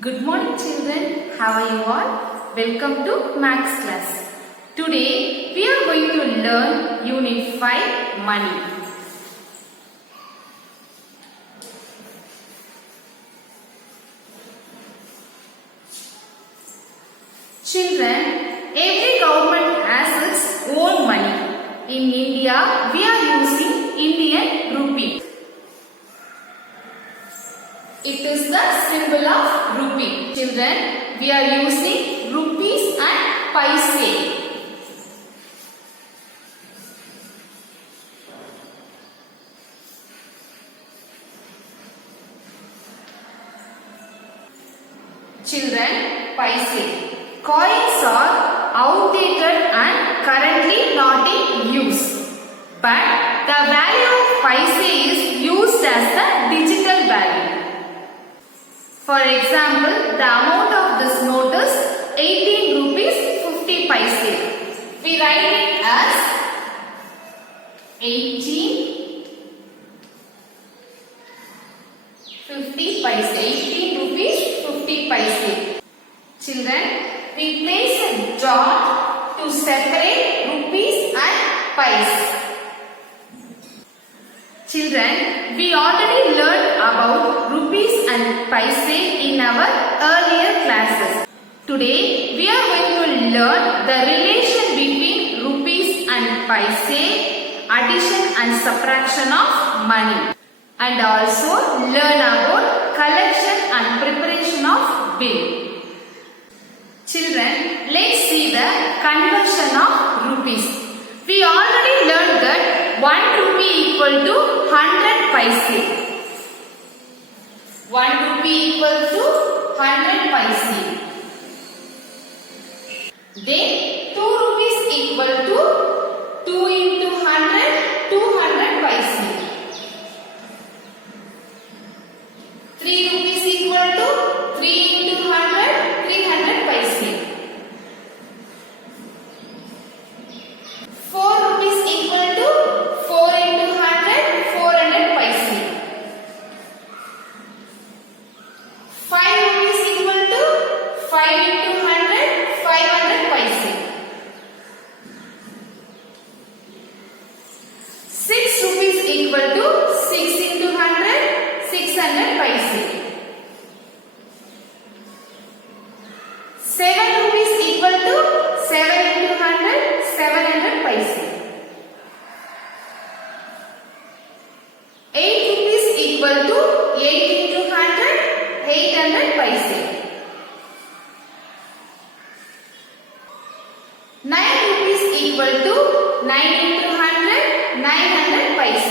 Good morning children, how are you all? Welcome to Maths class. Today we are going to learn Unit 5 Money. Children, every government has its own money. In India, we are using Indian rupee. It is the symbol of rupee. Children, we are using rupees and paise. Children, paise. Coins are outdated and currently not in use. But the value of paise is used as the digital value. For example, the amount of this note is 18 rupees 50 paise. We write it as 18 50 paise. 18 rupees 50 paise. Children, we place a dot to separate rupees and paise. Children, we already learned about rupees and paise in our earlier classes. Today, we are going to learn the relation between rupees and paise, addition and subtraction of money, and also learn about collection and preparation of bill. Children, let's see the conversion of rupees. We already learned that 1 rupee equal to 100 paise. 1 rupee equal to 100 paise. Then 2 rupees equal to 2 into 100, 200 paise. 3 rupees equal to 3 into 100, 300 paise. 4 rupees equal to 4 into 100, 400 paise. 5 rupees equal to 5 into 100, 500 paise. 6 rupees equal to 6 into 100, 600 paise. 7 rupees equal to 7 into 100, 700 paise. 8 rupees equal to 8 into 100, 800 paise. 9 rupees equal to 9 into 100, 900 paise.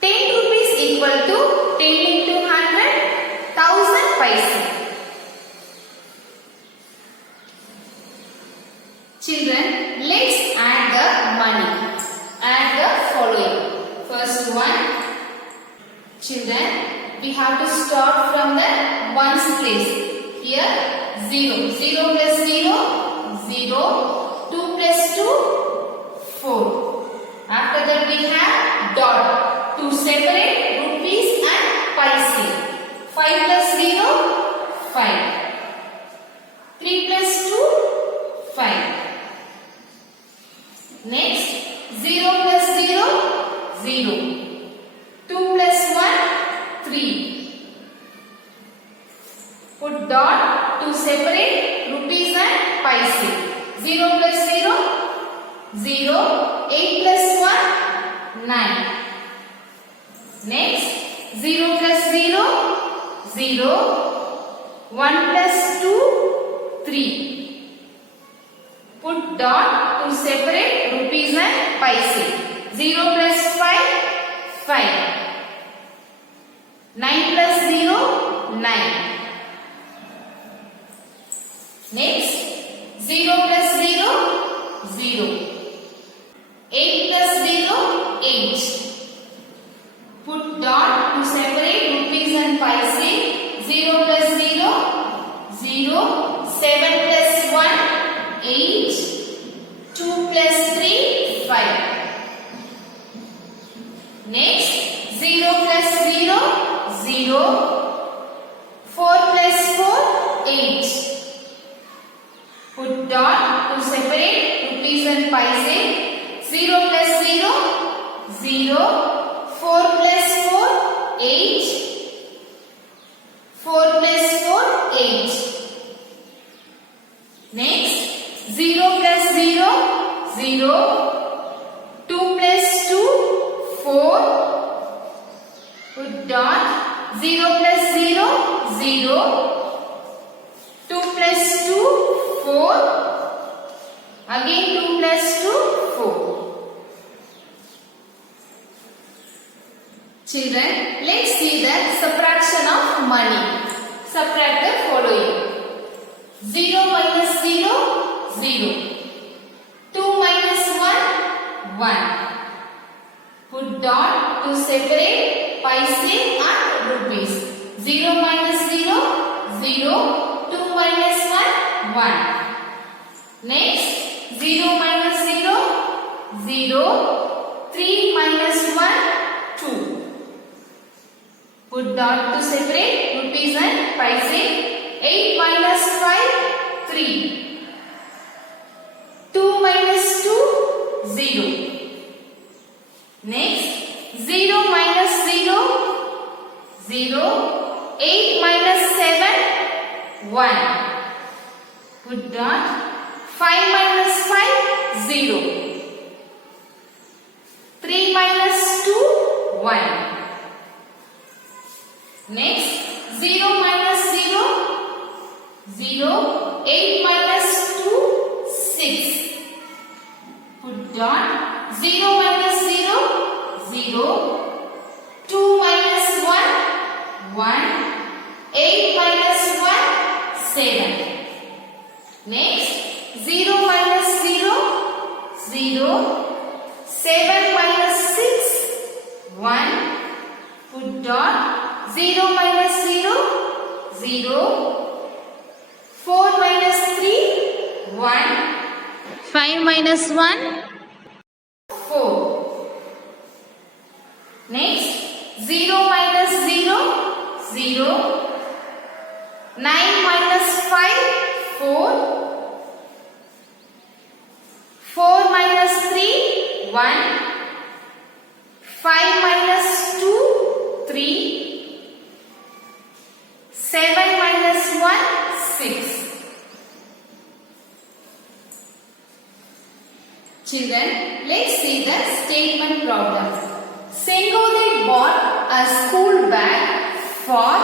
10 rupees equal to 10 into 100, 1000 paise. Children, let's add the money. Add the following. First one. Children, we have to start from the ones place. Here 0. 0 plus 0, 0. 2 plus 2, 4. After that we have dot to separate rupees and paise. 5 plus 0, 5. 3 plus 2, 5. Next, 0 plus 0, 0. 2 plus 1, 3. Put dot to separate rupees and paise. 0 plus 0, 0. 8 plus 1, 9. Next, 0 plus 0, 0. 1 plus 2, 3. Put dot to separate rupees and paise. 0 plus 5, 5. 9 plus 0, 9. Next, 0 plus 0, 0. 8 plus 0, 8. Put dot to separate rupees and paise. 0 plus 0, 0. 7 plus 1, 8. 2 plus 3, 5. Next, 0 plus 0, Put dot. 0 plus 0, 0. 2 plus 2, 4. Again 2 plus 2, 4. Children, let's see the subtraction of money. Subtract the following. 0 minus 0, 0. 2 minus 1, 1. Put dot to separate paise and rupees. 0 minus 0, 0. 2 minus 1, 1. Next, 0 minus 0, 0. 3 minus 1, 2. Put dot to separate rupees and paise. 8 minus 5, 3. 2 minus 2, 0. Next, 0 minus 0, 0. 8 minus 7, 1. Put dot. 5 minus 5, 0. 3 minus 2, 1. Next, 0 minus 0, 0. 8 minus 2, 6. Put dot. 0 minus 0, 0. 2 minus 1, 1. 8 minus 1, 7. Next, 0 minus 0, 0. 7 minus 6, 1. Put dot. 0 minus 0, 0. 4 minus 3, 1. 5 minus 1, 4. Next, 0 minus 0, 0. 9 minus 5, 4. 4 minus 3, 1. 5 minus 2, 3. 7 minus 1, 6. Children, let's see the statement problem. Sengodi bought a school bag for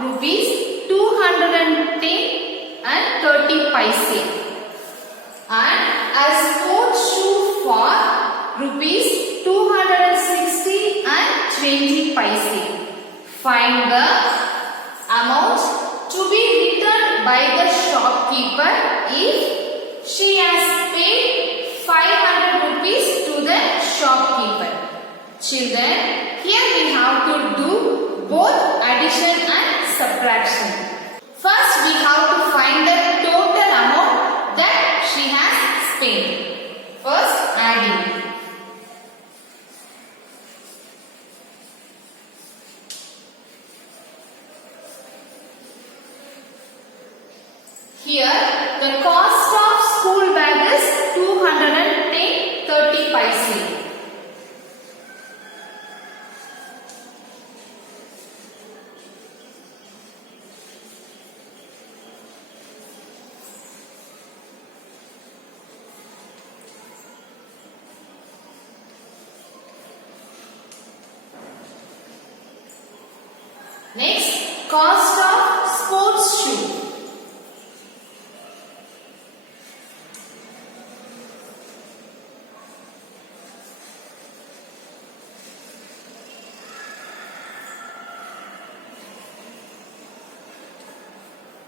rupees 210 and 30 paise and a sports shoe for rupees 260 and 20 paise. Find the amount to be returned by the shopkeeper if she has paid 500 rupees to the shopkeeper. Children, here we have to do both addition and subtraction. First, we have to find the total amount that she has spent. First, adding. Here, the cost of school bag is 210 30 paise. Next, cost of sports shoe.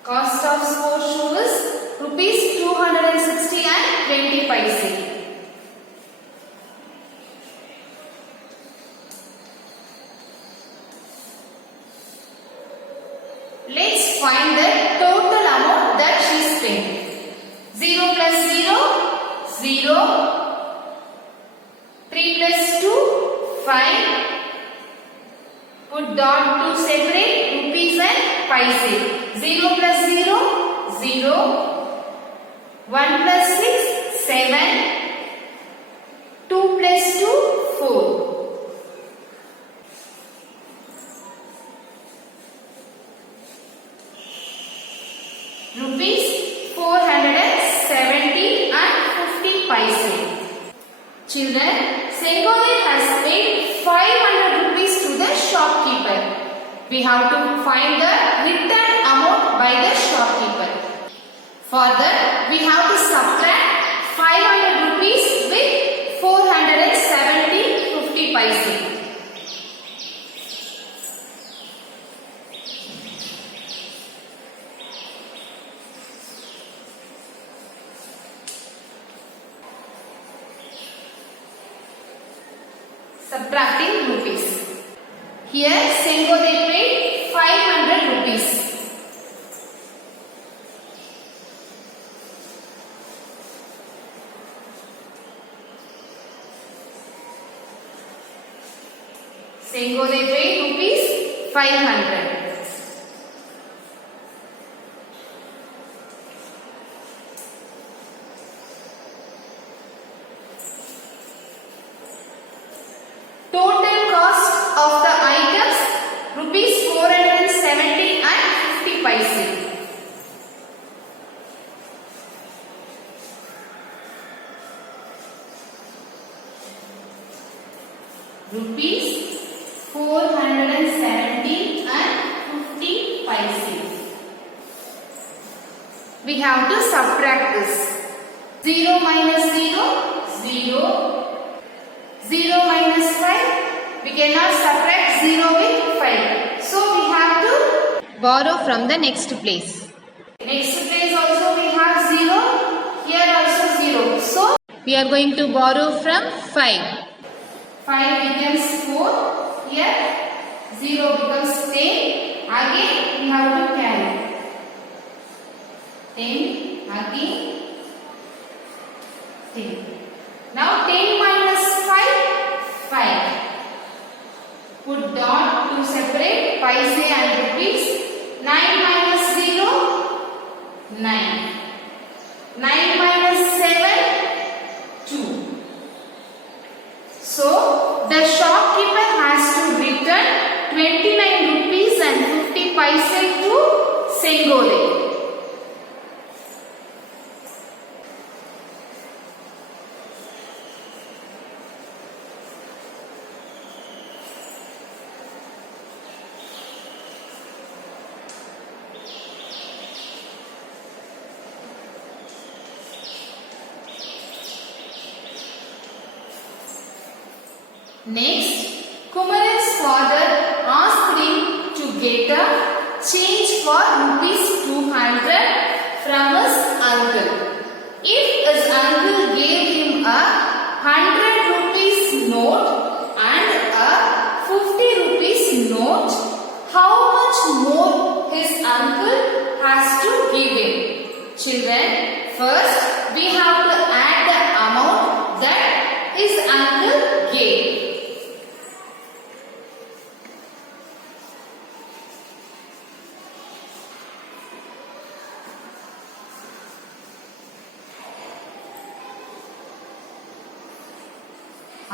Cost of sports shoe is rupees 260 and 20 paise. Let's find the total amount that she spent. 0 plus 0, 0. 3 plus 2, 5. Put dot to separate rupees and paise. 0 plus 0, 0. 1 plus 6, 7. 2 plus 2, 4. Rupees 470 and 50 paise. Children, Sengodi has paid 500 rupees to the shopkeeper. We have to find the return amount by the shopkeeper. For that, we have to subtract 500 rupees with 470 50 paise. Subtracting rupees. Here, Sengo they paid 500 rupees. Sengo they paid rupees 500. Total cost of the items rupees 470 and 50 paise. Rupees 470 and 50 paise. We have to subtract this. 0 minus 0, 0. 0 minus 5, we cannot subtract 0 with 5. So we have to borrow from the next place. Next place also we have 0, here also 0. So we are going to borrow from 5. 5 becomes 4, here 0 becomes 10. Again we have to carry. 10, again 10. Now 10 minus 5, 5. Put dot to separate paise and rupees. 9 minus 0, 9. 9 minus 7, 2. So the shopkeeper has to return 29 rupees and 50 paise to Sengole. Next, Kumaran's father asked him to get a change for rupees 200 from his uncle. If his uncle gave him a 100 rupees note and a 50 rupees note, how much more his uncle has to give him? Children, first we have to add the amount that his uncle gave.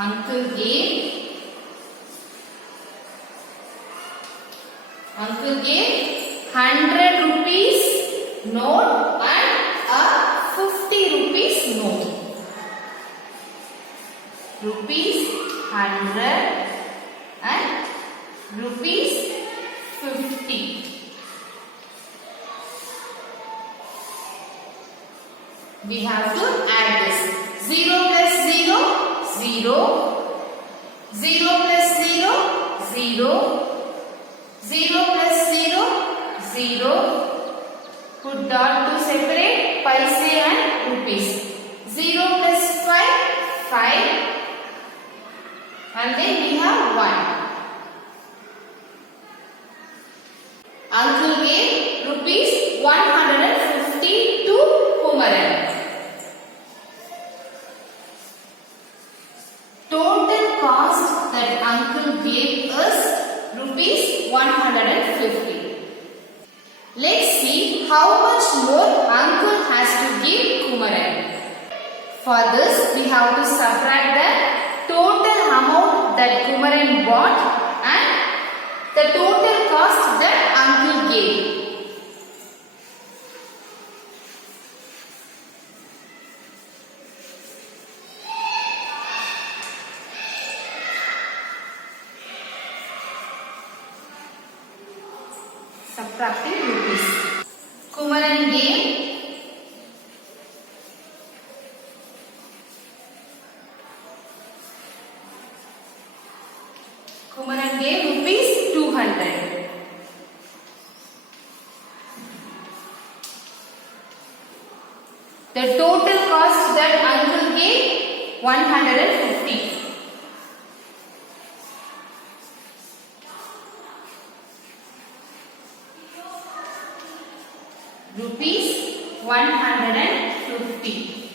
Uncle gave 100 rupees note and a 50 rupees note. Rupees 100 and rupees 50. We have to add this. 0 plus 0. 0, 0 plus 0, 0, 0 plus 0, 0. Put dot to separate paise and rupees. 0 plus 5, 5. And then we have 1. Uncle gave rupees 150 to Kumaran. Total cost that uncle gave us rupees 150. Let's see how much more uncle has to give Kumaran. For this, we have to subtract the total amount that Kumaran bought and the total cost that uncle gave. subtracting rupees. Kumaran gave rupees 200. The total cost that uncle gave 150. Rupees 150.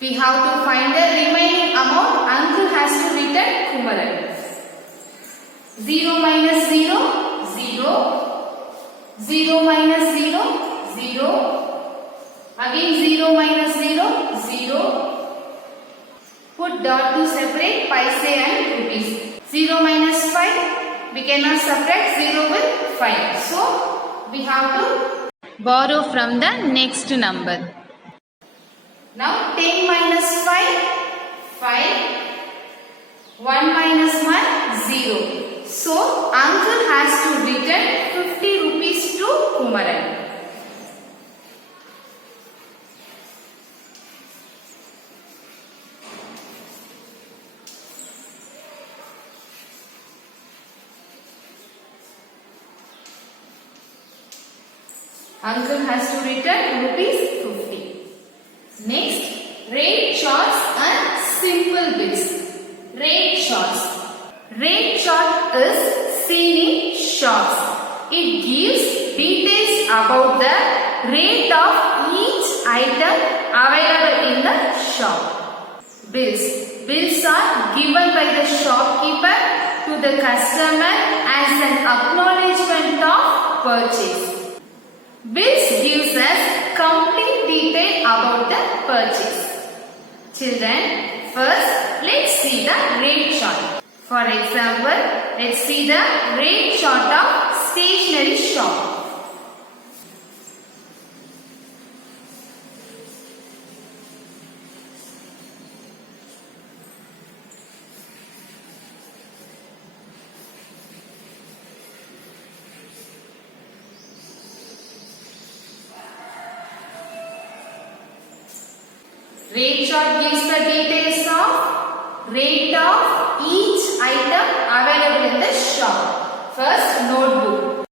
We have to find the remaining amount uncle has to return Kumaran. 0 minus 0, 0. 0 minus 0, 0. Again 0 minus 0, 0. Put dot to separate paise and rupees. 0 minus 5, we cannot subtract 0 with 5. So, we have to borrow from the next number. Now 10 minus 5, 5. 1 minus 1, 0. So, uncle has to return 50 rupees to Kumaran. Uncle has to return rupees 50. Next, rate charts and simple bills. Rate charts. Rate chart is seen in shops. It gives details about the rate of each item available in the shop. Bills. Bills are given by the shopkeeper to the customer as an acknowledgement of purchase. Bills gives us complete detail about the purchase. Children, first let's see the rate chart. For example, let's see the rate chart of stationery shop. Rate chart gives the details of rate of each item available in the shop. First, notebook.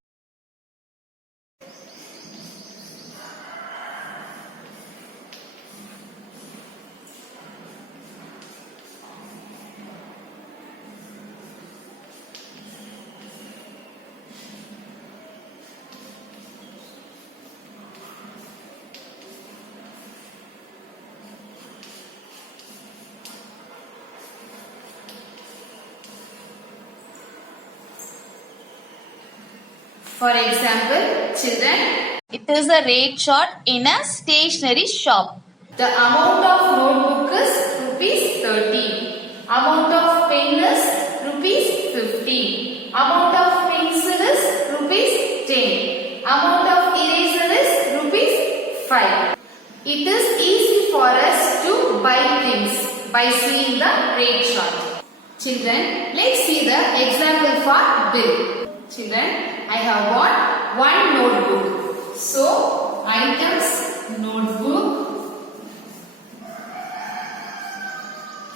For example, children, it is a rate chart in a stationery shop. The amount of notebook is rupees 30. Amount of pen is rupees 50. Amount of pencil is rupees 10. Amount of eraser is rupees 5. It is easy for us to buy things by seeing the rate chart. Children, let's see the example for bill. Children, I have bought one notebook. So, items, notebook.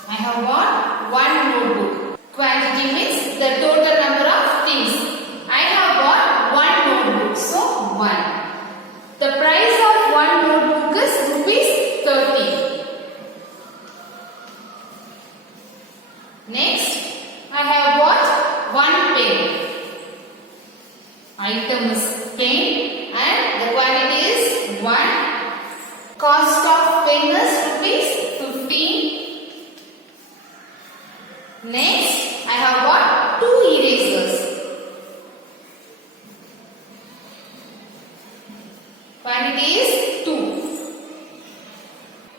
I have bought one notebook. Quantity means the total number of things. I have bought one notebook. So, 1. The price of one notebook is rupees 30. Next, I have bought one pen. Item is pen and the quantity is 1. Cost of pen is rupees 15. Next, I have bought 2 erasers. Quantity is 2.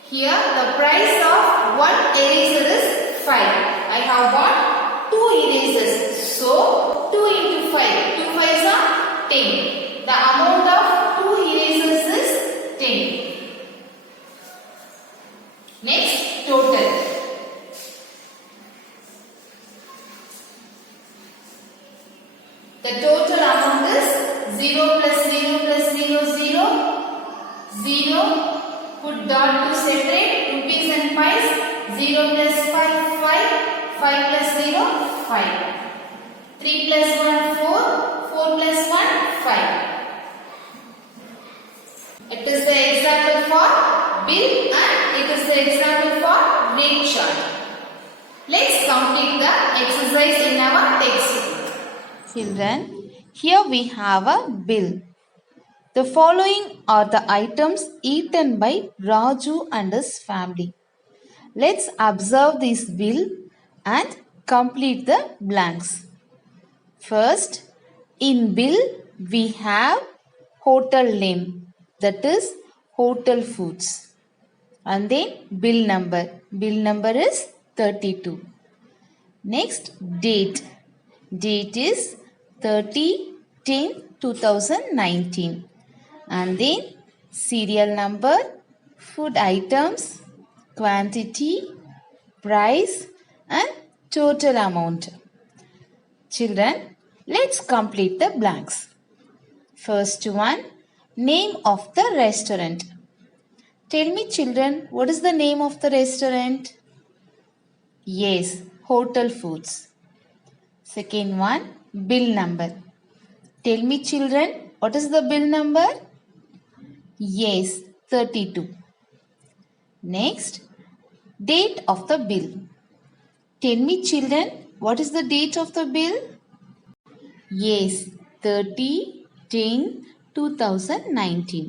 Here the price of one eraser is 5. I have bought 2 erasers. So 2 into 5. 2 5s are 10. The total amount is 0 plus 0 plus 0, 0. 0. Put dot to separate rupees and pies. 0 plus 5, 5. 5 plus 0, 5. 3 plus 1, 4. 4 plus 1, 5. It is the example for bill and it is the example for rate chart. Let's complete the exercise in our textbook. Children, here we have a bill. The following are the items eaten by Raju and his family. Let's observe this bill and complete the blanks. First, in bill we have hotel name, that is Hotel Foods. And then bill number. Bill number is 32. Next, date. Date is 30/10/2019. And then serial number, food items, quantity, price and total amount. Children, let's complete the blanks. First one, name of the restaurant. Tell me children, what is the name of the restaurant? Yes, Hotel Foods. Second one, bill number. Tell me children, what is the bill number? Yes, 32. Next, date of the bill. Tell me children, what is the date of the bill? Yes, 30/10/2019.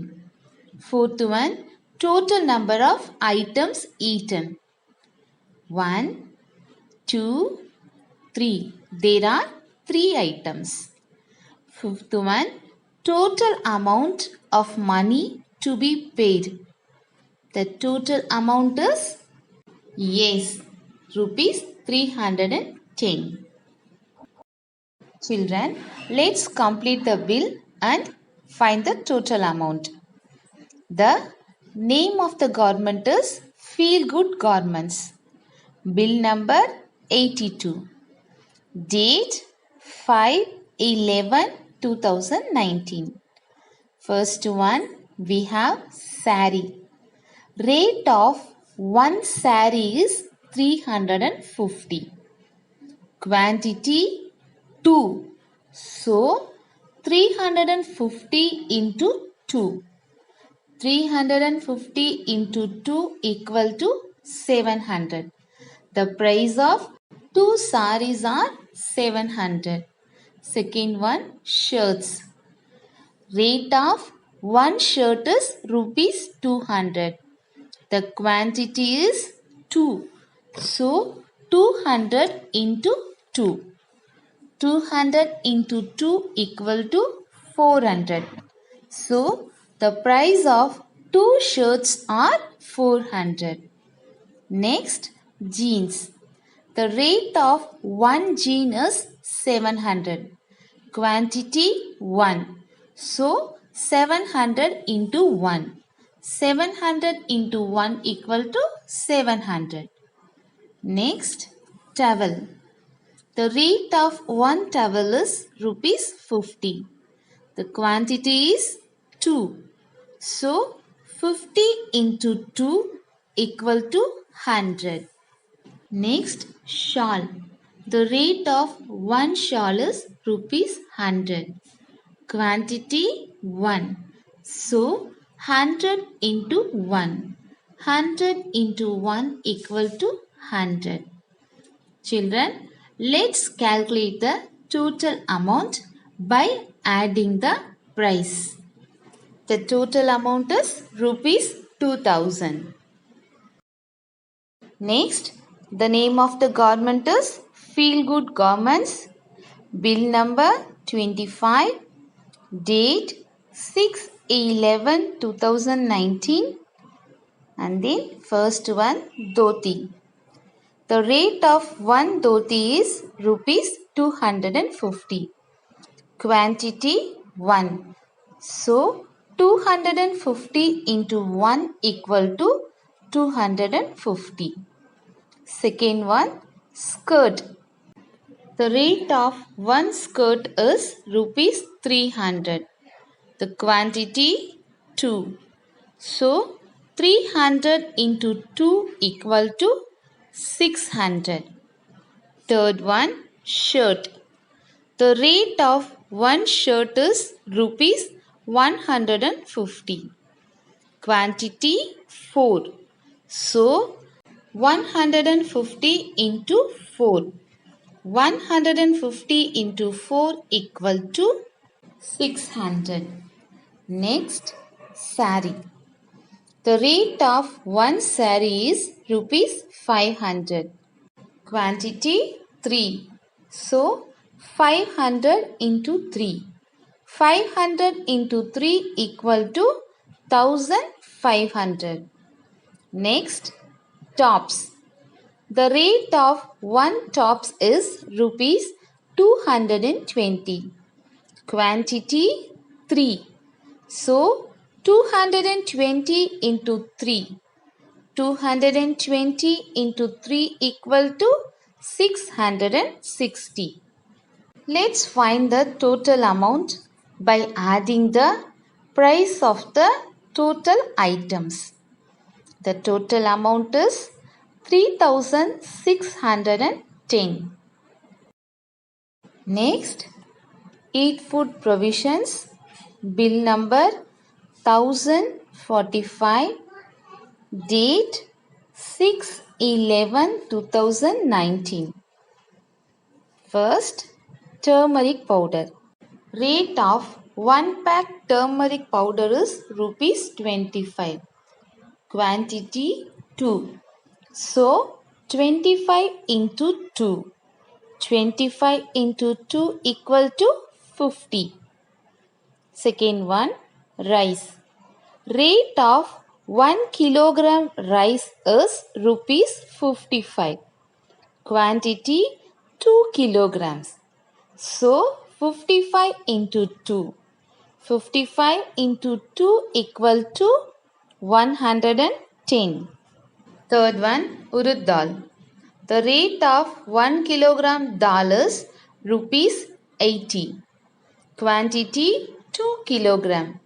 Fourth one, total number of items eaten. 1, 2, 3. There are 3 items. Fifth one, total amount of money to be paid. The total amount is, yes, rupees 310. Children, let's complete the bill and find the total amount. The name of the garment is Feel Good Garments. Bill number 82. Date 5/11/2019. First one, we have saree. Rate of one saree is 350. Quantity 2. So 350 into 2. 350 into 2 equal to 700. The price of 2 sarees are 700. Second one, shirts. Rate of one shirt is rupees 200. The quantity is 2. So 200 into 2. 200 into 2 equal to 400. So the price of 2 shirts are 400. Next, jeans. The rate of one jean is 700. Quantity 1. So 700 into 1. 700 into 1 equal to 700. Next, towel. The rate of one towel is rupees 50. The quantity is 2. So 50 into 2 equal to 100. Next, shawl. The rate of one shawl is rupees 100. Quantity 1. So 100 into 1. 100 into 1 equal to 100. Children, let's calculate the total amount by adding the price. The total amount is rupees 2000. Next, the name of the garment is Feel Good Garments. Bill number 25. Date 6/11/2019. And then first one, dhoti. The rate of one dhoti is rupees 250. Quantity 1. So 250 into 1 equal to 250. Second one, skirt. The rate of one skirt is rupees 300. The quantity 2. So 300 into 2 equal to 600. Third one, shirt. The rate of one shirt is rupees 150. Quantity 4. So 150 into 4. 150 into 4 equal to 600. Next, sari. The rate of one sari is rupees 500. Quantity 3. So 500 into 3. 500 into 3 equal to 1500. Next, tops. The rate of one tops is rupees 220. Quantity 3. So 220 into 3. 220 into 3 equal to 660. Let's find the total amount by adding the price of the total items. The total amount is 3610. Next, eat food provisions, bill number 1045, date 6/11/2019. First, turmeric powder. Rate of 1 pack turmeric powder is rupees 25. Quantity 2. So 25 into 2. 25 into 2 equal to 50. Second one, rice. Rate of 1 kilogram rice is rupees 55. Quantity 2 kilograms. So 55 into 2. 55 into 2 equal to 110. Third one, urud dal. The rate of 1 kilogram dal is rupees 80. Quantity 2 kilogram.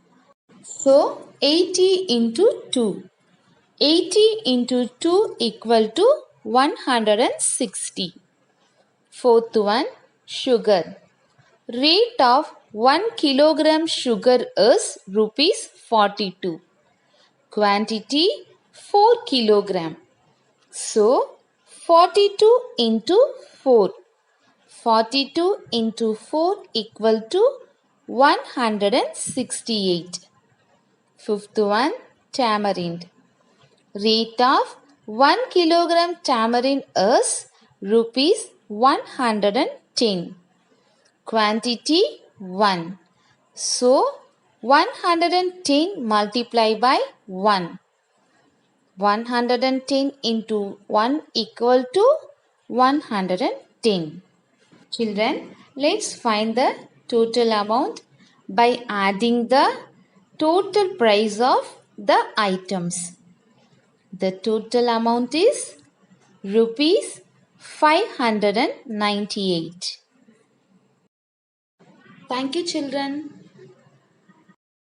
So 80 into 2. 80 into 2 equal to 160. Fourth one, sugar. Rate of 1 kilogram sugar is rupees 42. Quantity 4 kilogram. So 42 into 4. 42 into 4 equal to 168. Fifth one, tamarind. Rate of 1 kilogram tamarind is rupees 110. Quantity 1. So 110 multiplied by 1. 110 into 1 equal to 110. Children, let's find the total amount by adding the total price of the items. The total amount is rupees 598. Thank you, children.